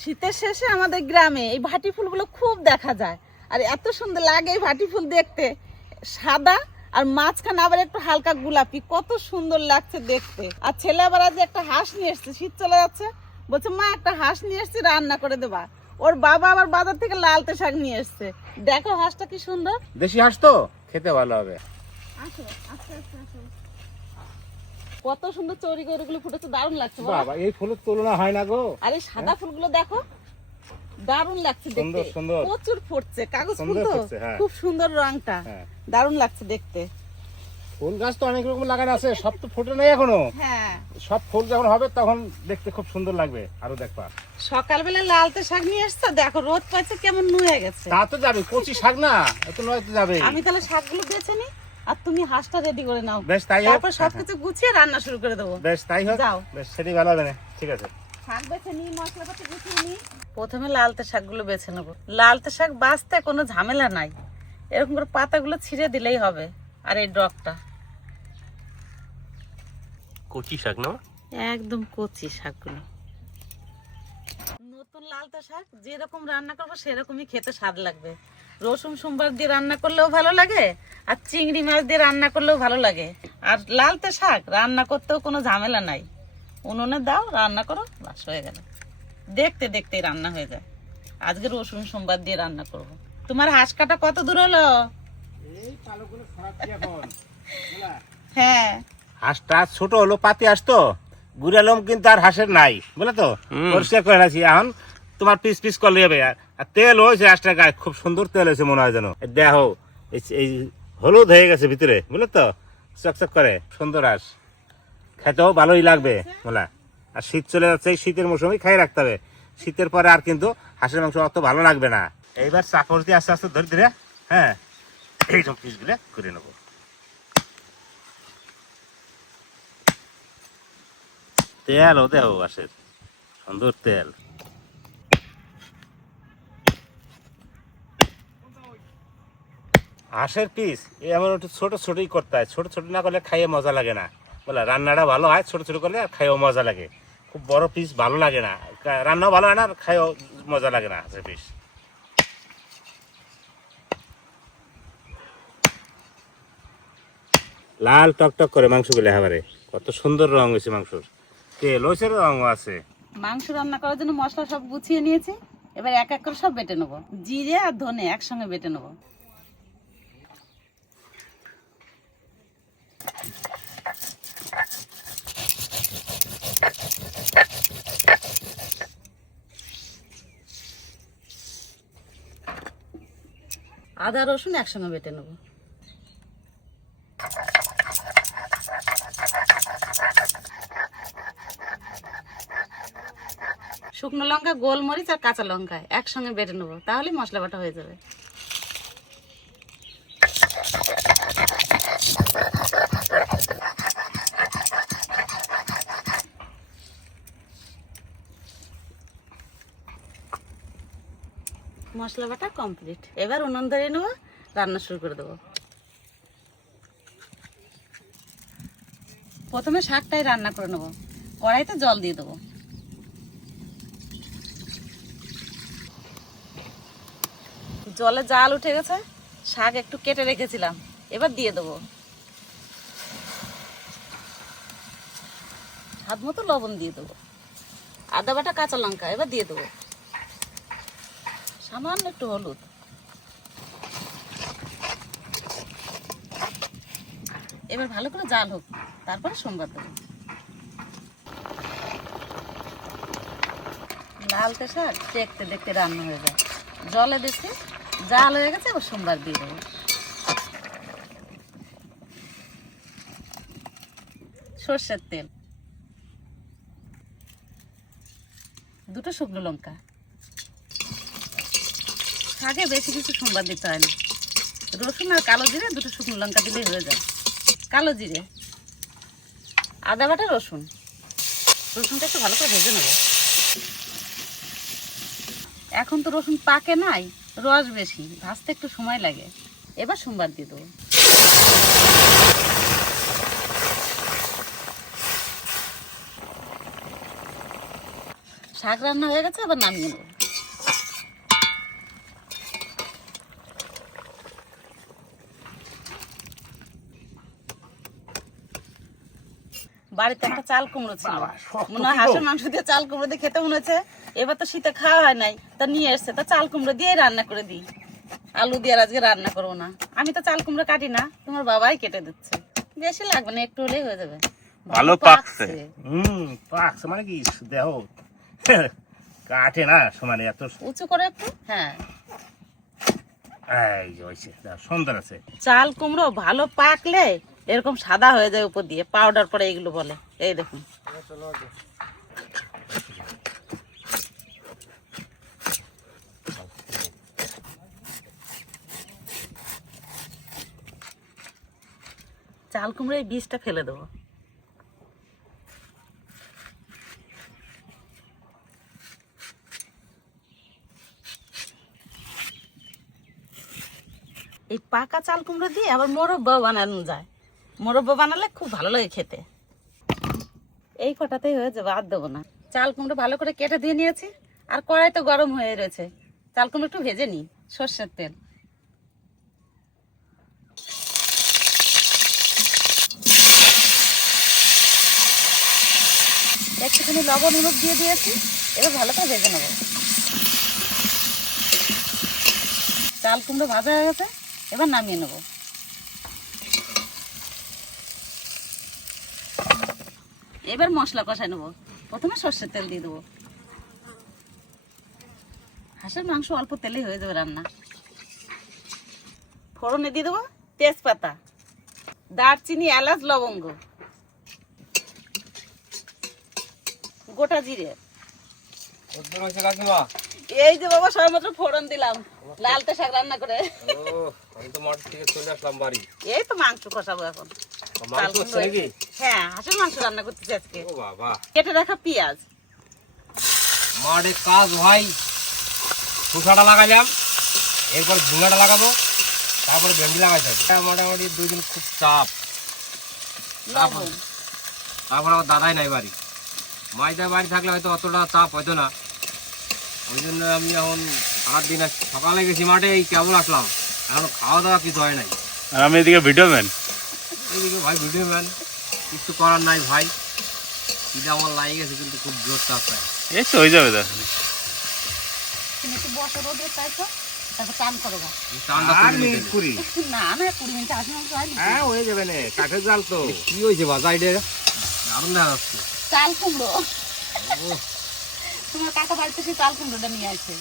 শীতের শেষে আমাদের গ্রামে এই ভাটি ফুলগুলো খুব দেখা যায়, আর এত সুন্দর লাগে এই ভাটি ফুল দেখতে। সাদা আর মাঝখানে আবার একটু হালকা গোলাপি, কত সুন্দর লাগছে দেখতে। আর ছেলে আবার আজ একটা হাঁস নিয়ে এসছে, শীত চলে যাচ্ছে, বলছে মা একটা হাঁস নিয়ে এসছি, রান্না করে দেবা। ওর বাবা আবার বাজার থেকে লালতে শাক নিয়ে এসছে। দেখো হাঁসটা কি সুন্দর, দেশি হাঁস তো খেতে ভালো হবে। আসো আস্তে আস্তে আসো। কত সুন্দর চৌরি গরুগুলো ফুটেছে, দারুণ লাগছে বাবা, এই ফুলের তুলনা হয় না গো। আর এই সাদা ফুলগুলো দেখো, দারুণ লাগছে দেখতে। সুন্দর সুন্দর প্রচুর ফুটছে, কাগজ ফুল সুন্দর তো, ফুটছে, হ্যাঁ। খুব সুন্দর রংটা, হ্যাঁ। দারুণ লাগছে দেখতে। ফুল গাছ তো অনেক রকম লাগানো আছে, সব তো ফুটে নাই এখনো। হ্যাঁ, সব ফুল যখন হবে তখন দেখতে খুব সুন্দর লাগবে আরো, দেখবা। সকালবেলা লালতে শাক নিয়ে এসছো, দেখো রোদ পাচ্ছে কেমন নুয়ে গেছে। তা তো যাবে, কচি শাক না, এত নয় তো যাবে। আমি তাহলে শাকগুলো বেছে নি, আর তুমি হাঁসটা রেডি করে নাও। বেশ তাই হোক। তারপর সবকিছু গুছিয়ে রান্না শুরু করে দেবো। বেশ তাই হোক, যাও। বেশ সেটাই ভালো হবে না, ঠিক আছে। শাক বেছে নি, মশলাপাতি গুছিয়ে নি। প্রথমে লালতে শাকগুলো বেছে নেবো। লালতে শাক বাছতে কোনো ঝামেলা নাই, এরকম করে পাতাগুলো ছিঁড়ে দিলেই হবে। আর এই ডগটা কচি শাক না, একদম কচি শাকগুলো। নতুন লালতে শাক যেরকম রান্না করবো সেরকমই খেতে স্বাদ লাগবে। রসুন সোমবার দিয়ে রান্না করলেও ভালো লাগে, আর চিংড়ি মাছ দিয়ে রান্না করলেও ভালো লাগে। আর লালতে শাক রান্না করতেও কোনো ঝামেলা নাই, উনুনে দাও, রান্না করো, বাস হয়ে গেল। দেখতে দেখতেই রান্না হয়ে যায়। আজকে রসুন সোমবার দিয়ে রান্না করব। তোমার হাঁস কাটা কত দূর হলো? এই পালকগুলো ছড়াচ্ছি এখন। হ্যাঁ, হাঁসটা ছোট হলো, পাতি হাঁস তো, গুড়া লোম কিন্তু আর হাঁসের নাই, বুঝলে তো। পরিষ্কার করে রাখছি, এখন তোমার পিস পিস করলে যাবে। আর তেল হয়েছে হাঁসটার গায়ে, খুব সুন্দর তেল হয়েছে মনে হয় যেন। দেখো এই হলুদ হয়ে গেছে ভিতরে, বুঝলে তো, চকচক করে, সুন্দর হাঁস। খেতেও ভালোই লাগবে বলা। আর শীত চলে যাচ্ছে, এই শীতের মৌসুমেই খাই রাখতে হবে। শীতের পরে আর কিন্তু হাঁসের মাংস অত ভালো লাগবে না। এইবার চাকর দিয়ে আস্তে আস্তে ধরে ধরে, হ্যাঁ, এইরকম পিসগুলো করে নেবো। তেল ও দেহ হাঁসের, সুন্দর তেল। হাঁসের পিস এমন একটু ছোট ছোটই করতে হয়, ছোট ছোট না করলে খাইয়ে মজা লাগে না, বলে রান্নাটা ভালো হয় ছোট ছোট করলে, আর খাইয়েও মজা লাগে। খুব বড় পিস ভালো লাগে না, রান্নাও ভালো হয় না, আর খাইয়েও মজা লাগে না হাঁসের পিস। লাল টকটক করে মাংসগুলো, এবারে কত সুন্দর রং হয়েছে মাংসর, তেল হয়েছে, রং আছে। মাংস রান্না করার জন্য মশলা সব গুছিয়ে নিয়েছি। এবার এক এক করে সব বেটে নেবো। জিরে আর ধনে একসঙ্গে বেটে নেবো। আদা রসুন একসঙ্গে বেটে নেবো। শুকনো লঙ্কা, গোলমরিচ আর কাঁচা লঙ্কা একসঙ্গে বেটে নেবো, তাহলে মশলা বাটা হয়ে যাবে। মশলা বাটা কমপ্লিট। এবার উনুন ধরিয়ে নেবো, রান্না শুরু করে দেবো। প্রথমে শাকটাই রান্না করে নেবো। কড়াইতে জল দিয়ে দেবো। জলে জাল উঠে গেছে, শাক একটু কেটে রেখেছিলাম, এবার দিয়ে দেবো। স্বাদ মতো লবণ দিয়ে দেবো। আদা বাটা, কাঁচা লঙ্কা এবার দিয়ে দেবো। সামান্য একটু হলুদ। এবার ভালো করে জাল হোক, তারপরে সোমবার দেবো। লালতে শাক দেখতে দেখতে রান্না হয়ে যায়। জলে দিচ্ছি, জাল হয়ে গেছে, এবার সোমবার দিয়ে দেবো। সর্ষের তেল, দুটো শুকনো লঙ্কা। শাকে বেশি কিছু সোমবার দিতে হয় না। রসুন আর কালো জিরে, দুটো শুকনো লঙ্কা দিলেই হয়ে যায়। কালো জিরে, আদা বাটা, রসুন। রসুনটা একটু ভালো করে ভেজে নেবো। এখন তো রসুন পাকে নাই, রস বেশি, ভাজতে একটু সময় লাগে। এবার সোমবার দিয়ে দেবো। শাক রান্না হয়ে গেছে, আবার নামিয়ে নেবো। বাড়িতে একটা চাল কুমড়ো ছিল, মনে হয় হাঁসের মাংস দিয়ে চাল কুমড়ো দিয়ে খেতে মনে হচ্ছে। এবার তো শীতে খাওয়া হয় নাই, তা নিয়ে এসছে, তা চাল কুমড়ো দিয়ে রান্না করে দিই। আলু দিয়ে আর আজকে রান্না করবো না, আমি তো চাল কুমড়ো কাটি না, তোমার বাবাই কেটে দিচ্ছে। বেশি লাগবে না, একটু হলেই হয়ে যাবে। ভালো পাকছে। পাকছে মানে কি দেখো, কাটে না সমানে, এত উঁচু করে একটু। হ্যাঁ, এই যে হয়েছে, সুন্দর আছে। চাল কুমড়ো ভালো পাকলে এরকম সাদা হয়ে যায় উপর দিয়ে, পাউডার পরে এগুলো বলে। এই দেখুন, চাল কুমড়ো এই বীজটা ফেলে দেবো। এই পাকা চাল কুমড়ো দিয়ে আবার মোরব্বা বানানো যায়, মোরব্বা বানালে খুব ভালো লাগে খেতে। এই কটাতেই হয়ে যাবে, আর দেবো না। চাল কুমড়ো ভালো করে কেটে দিয়ে নিয়েছি, আর কড়াই তো গরম হয়ে রয়েছে, চাল কুমড়ো একটু ভেজে নিই সর্ষের তেল। একটুখানি লবণ হলুদ দিয়ে দিয়েছি, এবার ভালো করে ভেজে নেবো। চাল কুমড়ো ভাজা হয়ে গেছে, এবার নামিয়ে নেবো। এবার মশলা কষাই নেবো। প্রথমে সর্ষের তেল দিয়ে দেবো। হাঁসের মাংস অল্প তেলেই হয়ে যাবে রান্না। ফোড়নে দিয়ে দেবো তেজপাতা, দারচিনি, এলাচ, লবঙ্গ, গোটা জিরে। এই যে বাবা সবাই মাত্র ফোড়ন দিলাম লালটা শাক রান্না করে। আমি তো মাঠ থেকে চলে আসলাম বাড়ি। এই তো মাংস কষাবো এখন। হ্যাঁ, হাঁসের মাংস রান্না করতেছি আজকে। ও বাবা, কেটে রাখা পেঁয়াজ। মাঠে কাজ ভাই, শসাটা লাগালাম, এরপর ঝিঙ্গাটা লাগাবো, তারপরে ভেন্ডি লাগাইতে হবে। মোটামুটি 2 দিন খুব চাপ। লবণ। তারপর আমার দাদাই নাই বাড়ি, মাইদা বাড়ি থাকলে হয়তো অতটা চাপ হয়তো না। ওই জন্য আমি এখন সারার দিন সকালে গেছি মাঠে, এই কেবল আসলাম, এখন খাওয়া দাওয়া কিছু হয় নাই। আর আমি এদিকে ভিডিও ম্যান, এইদিকে ভাই ভিডিও ম্যান, কিছু করার নাই ভাই। এটা আমার লাগে গেছে, কিন্তু খুব জোর চাপ পায়। এই তো হয়ে যাবে। তুমি একটু বসো রোদে, তাই তো তারপর চান করো। চান্দা আর মিনিট কুড়ি। না না, 20 মিনিট হাঁসের মাংস হয়নি। হ্যাঁ হয়ে যাবে না, কাঠের জাল তো। কি হয়েছে বাজা, এটা দারুণ দেখা যাচ্ছে। চাল কুমড়ো, তোমার কাকা বাড়ি থেকে চাল কুমড়োটা নিয়ে আসে,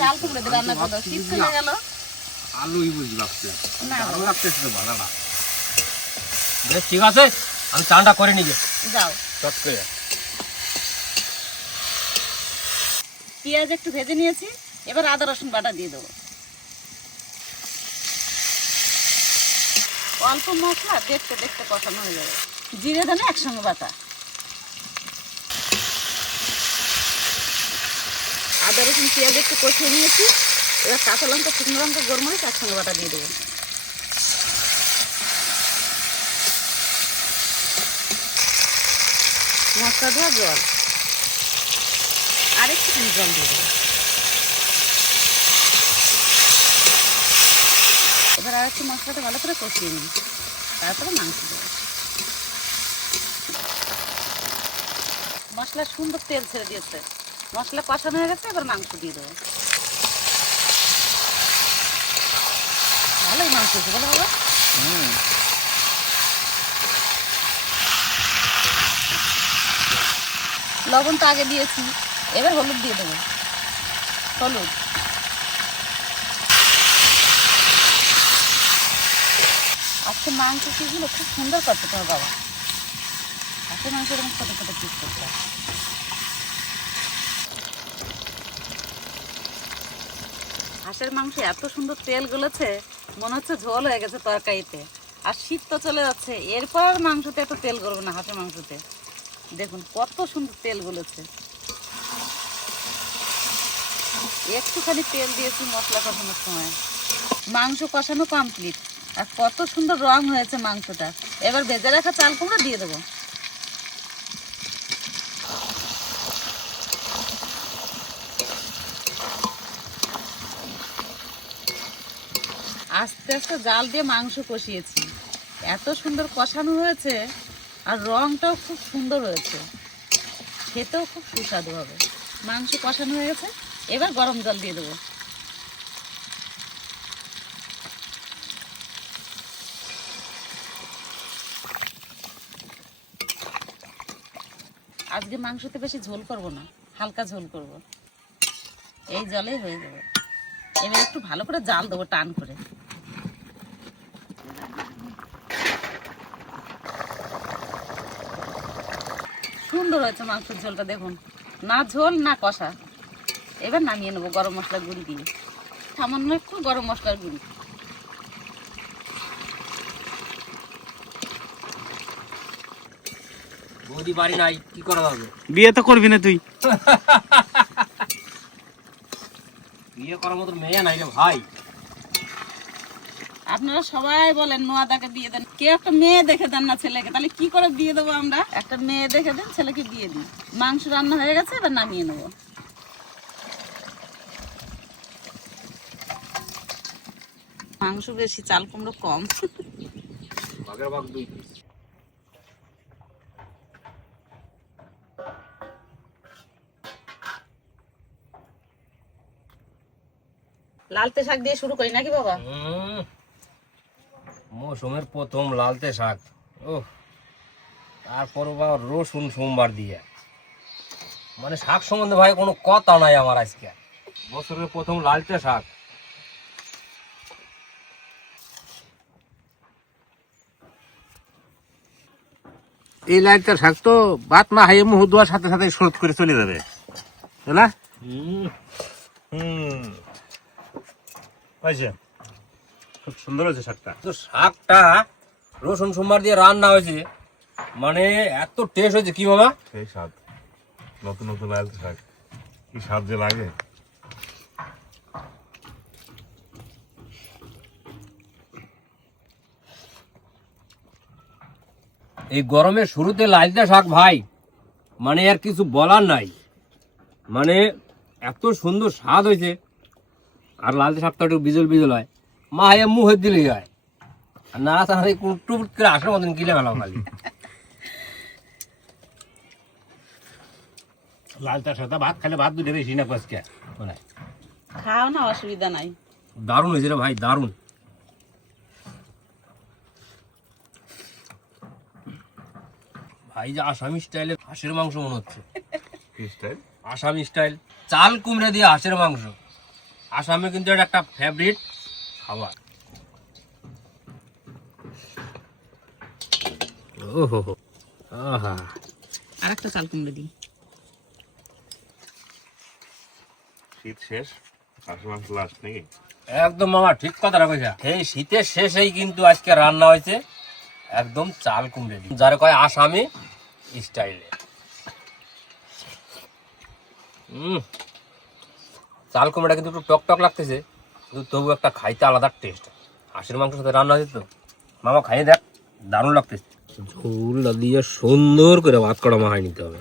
চাল কুমড়ো দিয়ে রান্না করলো। শীত চলে গেল, আলুই বুঝি ভাবছে না দারুণ লাগতেছে তো ভালো না। বেশ ঠিক আছে, আমি চানটা করে নিয়ে যাও। চট করে পেঁয়াজ একটু ভেজে নিয়েছি, এবার আদা রসুন বাটা দিয়ে দেবো। অল্প মশলা, দেখতে দেখতে কষানো হয়ে যাবে। জিরে ধনে একসঙ্গে বাটা, আদা রসুন পেঁয়াজ একটু কষিয়ে নিয়েছি, এবার কাঁচা লঙ্কা, শুকনো লঙ্কা, গোলমরিচ একসঙ্গে বাটা দিয়ে দেবো। মশলা দেওয়া জল, আর একটুখানি জল দিয়ে দেবো। এবার আর একটু মশলাটা ভালো করে কষিয়ে নিই, তারপরে মাংস দেবো। মশলা সুন্দর তেল ছেড়ে দিয়েছে, মশলা কষানো হয়ে গেছে, এবার মাংস দিয়ে দেবো। ভালোই মাংস হয়েছে, বলো বাবা। লবণ তো আগে দিয়েছি, এবার হলুদ দিয়ে দেবো। হলুদ, আজকে মাংস পিসগুলো খুব সুন্দর করতে তোমার বাবা। হাঁসের মাংস এরকম ছোটো ছোটো পিস করতে। হাঁসের মাংসে এত সুন্দর তেল গলেছে, মনে হচ্ছে ঝোল হয়ে গেছে তরকারিতে। আর শীত তো চলে যাচ্ছে, এরপর মাংসতে এত তেল গলবে না। হাঁসের মাংসতে দেখুন কত সুন্দর তেল গলেছে। একটুখানি তেল দিয়েছি মশলা কষানোর সময়। মাংস কষানো কমপ্লিট, আর কত সুন্দর রং হয়েছে মাংসটা। এবার ভেজে রাখা চাল কুমড়ো দিয়ে দেবো। আস্তে আস্তে জাল দিয়ে মাংস কষিয়েছি, এত সুন্দর কষানো হয়েছে আর রংটাও খুব সুন্দর হয়েছে, খেতেও খুব সুস্বাদু হবে। মাংস কষানো হয়ে গেছে, এবার গরম জল দিয়ে দেবো। আজকে মাংসতে বেশি ঝোল করব না, হালকা ঝোল করব, এই জলেই হয়ে যাবে। এবার একটু ভালো করে জাল দেবো টান করে। সুন্দর হয়েছে মাংসের ঝোলটা, দেখুন, না ঝোল না কষা। এবার নামিয়ে নেবো গরম মশলার গুঁড়ি দিয়ে, সামান্য একটু গরম মশলার গুঁড়ি। বৌদি বাড়ি নাই, কি করা যাবে? বিয়ে তো করবি না তুই? বিয়ে করার মতো মেয়ে নাই রে ভাই। আপনারা সবাই বলেন নোয়াদাকে বিয়ে দেন, কেউ একটা মেয়ে দেখে দেন না ছেলেকে, তাহলে কি করে বিয়ে দেবো আমরা? একটা মেয়ে দেখে দেন, ছেলেকে বিয়ে দিই। মাংস রান্না হয়ে গেছে, এবার নামিয়ে নেবো। মাংস বেশি, চাল কুমড়ো কম। বাঘের বাঘ 2 পিস। লালতে শাক দিয়ে শুরু করি নাকি বাবা? মৌসুমের প্রথম লালতে শাক, ওহ, তারপর রসুন সোমবার দিয়ে, মানে শাক সম্বন্ধে ভাই কোনো কথা নাই আমার আজকে। বছরের প্রথম লালতে শাক। এই লাইটটা শাক তো ভাত না হাইয়ে মুহ দেওয়ার সাথে সাথে শোধ করে চলে যাবে, না? পাইছে, খুব সুন্দর হয়েছে শাকটা। তো শাকটা রসুন সোমবার দিয়ে রান্না হয়েছে, মানে এত টেস্ট হয়েছে কি বাবা, সেই স্বাদ। নতুন নতুন লাল শাক, কি স্বাদ যে লাগে। এই গরমের শুরুতে লালতে শাক ভাই, মানে আর কিছু বলার নাই, মানে এত সুন্দর স্বাদ হয়েছে। আর লালতে শাকটা একটু বিজল বিজল হয়, মা হাইয়া মুখে দিলেই হয়, আর নাড়া চাড়া টুট করে আসার মতন গিলে গেলাম খালি। লালটার সাথে ভাত খেলে ভাত দুটো বেশি না আজকে। খাও না, অসুবিধা নাই। দারুণ হয়েছে রে ভাই, দারুণ। ভাই যে আসামি স্টাইলের হাঁসের মাংস মনে হচ্ছে। কি স্টাইল? আসামি স্টাইল, চাল কুমড়া দিয়ে হাঁসের মাংস। আসামে কিন্তু এটা একটা ফেভারিট খাবার। ওহো, আহা, আর একটা চাল কুমড়ো দিই। শীত শেষ, হাঁসের মাংস লাস্ট নাকি? একদম মামা ঠিক কথা রাখছে। এই শীতের শেষেই কিন্তু আজকে রান্না হয়েছে একদম চাল কুমড়ে দিয়ে, যারা কয় আসামি স্টাইলে। চাল কুমড়াটা কিন্তু একটু টক টক লাগতেছে, কিন্তু তবু একটা খাইতে আলাদা টেস্ট। হাঁসের মাংসের সাথে রান্না হয়েছে তো, মামা খাইয়ে দেখ, দারুণ লাগতেছে। ঝোলটা দিয়ে সুন্দর করে ভাত করা মাখাই নিতে হবে।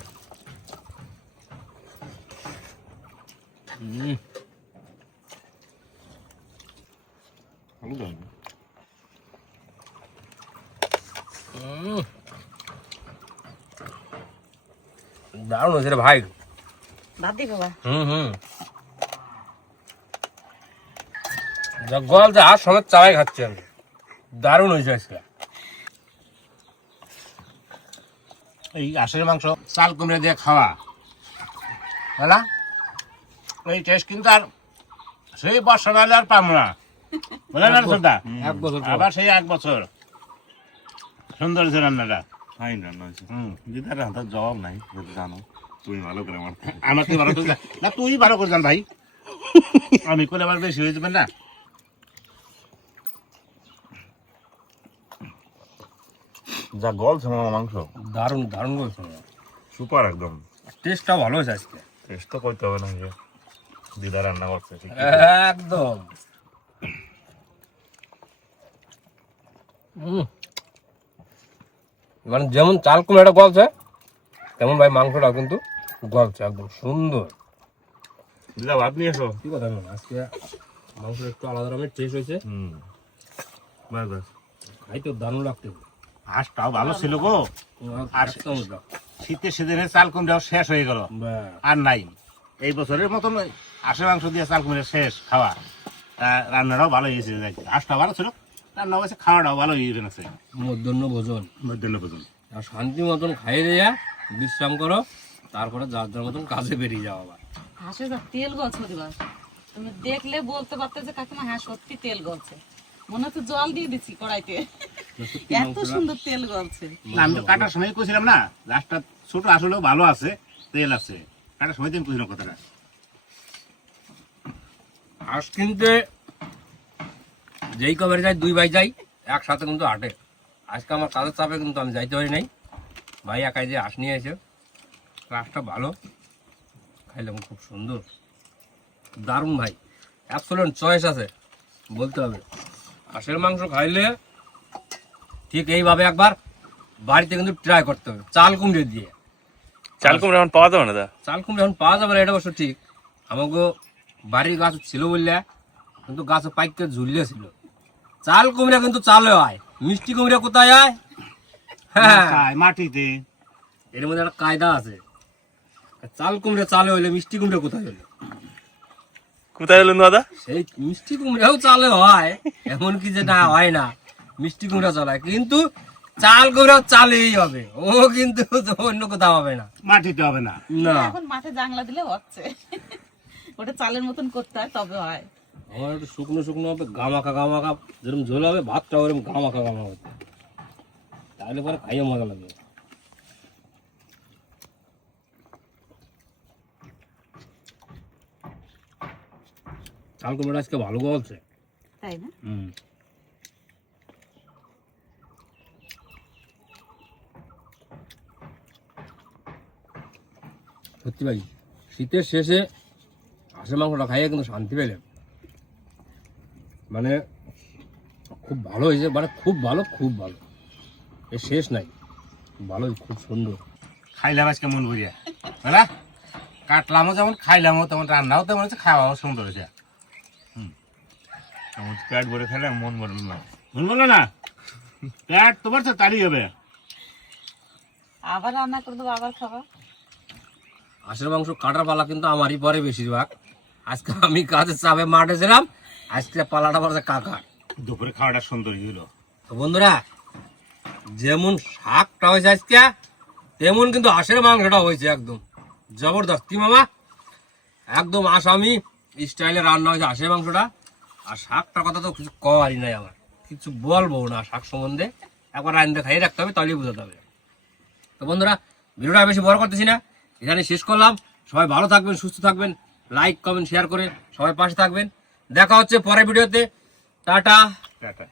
দারুণ হয়েছে রে ভাই। ভাত দিই বাবা? জগল যে আর সমেত চালাই খাচ্ছি আমি, দারুণ হয়েছে আজকে। এই হাঁসের মাংস চাল কুমড়ে দিয়ে খাওয়া, হ্যাঁ, এই টেস্ট কিন্তু আর সেই বছর হলে আর পাবো না, বুঝলেন না শ্রদ্ধা? 1 বছর পর। আবার সেই 1 বছর সুন্দর হয়েছে রান্নাটা। ফাইন রান্না হয়েছে। দিদার হাতের জবাব নাই, যদি জানো তুমি ভালো করে আমার। আমার তুই ভালো করে না, তুই ভালো করে জান ভাই, আমি করে আবার বেশি হয়ে যাবে না। যা গলছে মামা মাংস, দারুণ দারুণ বলছো, সুপার একদম। টেস্টটা ভালো হয়েছে আজকে টেস্ট তো করতে হবে না, যে দিদা রান্না করছে ঠিক। একদম। মানে যেমন চাল কুমড়াটা গলছে, তেমন ভাই মাংসটাও কিন্তু গলছে একদম সুন্দর। দিদা ভাত নিয়ে এসো। কি কথা বলবো, আজকে মাংসটা একটু আলাদা রকমের টেস্ট হয়েছে। বাস বাস খাইতে দারুণ লাগতে হাঁসটাও ভালো ছিল গো। আর শীতের সিজনে চাল কুমড়াও শেষ হয়ে গেল, আর নাই। এই বছরের মতন হাঁসের মাংস দিয়ে চাল কুমড়া শেষ খাওয়া। রান্নাটাও ভালো হয়েছে, হাঁসটা ভালো ছিল, রান্না হয়েছে, খাওয়াটাও ভালো হয়েছে। মধ্যাহ্ন ভোজন মধ্যাহ্ন ভোজন আর শান্তি মতন খাইয়ে দেয়া, বিশ্রাম করো, তারপরে যার যার মতন কাজে বেরিয়ে যাও আবার। হাঁসে যা তেল গলছে দিবা, তুমি দেখলে বলতে পারতে যে কাকিমা হ্যাঁ সত্যি তেল গলছে, মনে হচ্ছে জল দিয়ে দিচ্ছি কড়াইতে, এত সুন্দর তেল গলছে। না, আমি তো কাটার সময় কইছিলাম না, লাস্টটা ছোট আসলেও ভালো আছে, তেল আছে। কাটার সময় তুমি কইছিলাম কথাটা। হাঁস কিনতে যেই কবে যাই, দুই ভাই যাই একসাথে কিন্তু হাটে। আজকে আমার কাজের চাপে কিন্তু আমি যাইতে পারি নাই, ভাই একাই যে হাঁস নিয়ে এসে। হাঁসটা ভালো, খাইলাম খুব সুন্দর, দারুণ ভাই, অ্যাবসোলিউট চয়েস আছে বলতে হবে। হাঁসের মাংস খাইলে ঠিক এইভাবে একবার বাড়িতে কিন্তু ট্রাই করতে হবে, চাল কুমড়ে দিয়ে। চাল কুমড়া এখন পাওয়া যাবে না? চাল কুমড়ে এখন পাওয়া যাবে না, এটা অবশ্য ঠিক। আমাকে বাড়ির গাছ ছিল বললে, কিন্তু গাছে পাইকে ঝুললে ছিল। চাল কুমড়া কিন্তু চালে হয়, মিষ্টি কুমড়া কোথায় হয়? হ্যাঁ, মাটিতে। এর মধ্যে একটা কায়দা আছে, চাল কুমড়া চালে হইলে মিষ্টি কুমড়া কোথায় হইলে? কোথায় হলো দাদা? সেই মিষ্টি কুমড়াও চালে হয়, এমন কি যে না হয় না, মিষ্টি কুমড়া চালায়, কিন্তু চাল কুমড়াও চালেই হবে, ও কিন্তু অন্য কোথাও হবে না, মাটিতে হবে না। না। এখন মাঠে জাংলা দিলে হচ্ছে, ওটা চালের মতন করতে হয় তবে হয়। আমার একটু শুকনো শুকনো হবে, গামাখা গামাখা, যেরকম ঝোল হবে ভাতটা ওরকম গামাখা গামা হবে, তাহলে পরে খাইয়ে মজা লাগবে। চাল কুমড়া আজকে ভালো বলছে, তাই না? সত্যি ভাই, শীতের শেষে হাঁসের মাংসটা খাইয়ে কিন্তু শান্তি পেলাম। মানে খুব ভালো হয়েছে, মানে খুব ভালো, খুব ভালো, এর শেষ নাই, ভালো, খুব সুন্দর। খাইলাম আজকে মন ভরিয়া, বুঝলা? কাটলামও যেমন, খাইলামও তেমন, রান্নাও তেমন হচ্ছে, খাওয়াও সুন্দর হয়েছে। পেট ভরে খেলে মন ভরে না। মন বললো না, পেট তোমার তো তাড়ি হবে। আবার রান্না করে দেবো, আবার খাবার। হাঁসের মাংস কাটার পালা কিন্তু আমারই পরে বেশিরভাগ। আজকে আমি কাজের চাপে মাঠে ছিলাম, আজকে পালাটা পড়ছে কাকা। দুপুরে খাওয়াটা সুন্দর হলো। তো বন্ধুরা, যেমন শাকটা হয়েছে আজকে, তেমন কিন্তু হাঁসের মাংসটা হয়েছে একদম জবরদস্ত। কি মামা, একদম আসামি স্টাইলে রান্না হয়েছে হাঁসের মাংসটা। আর শাকটার কথা তো কিছু কওয়ারই নাই, আমার কিছু বলবো না শাক সম্বন্ধে, একবার রান্না খাইয়ে রাখতে হবে, তাহলেই বোঝাতে হবে। তো বন্ধুরা, ভিডিওটা বেশি বড় করতেছি না, এখানে শেষ করলাম। সবাই ভালো থাকবেন, সুস্থ থাকবেন, লাইক কমেন্ট শেয়ার করে সবাই পাশে থাকবেন। দেখা হচ্ছে পরের ভিডিওতে। টাটা। টাটা।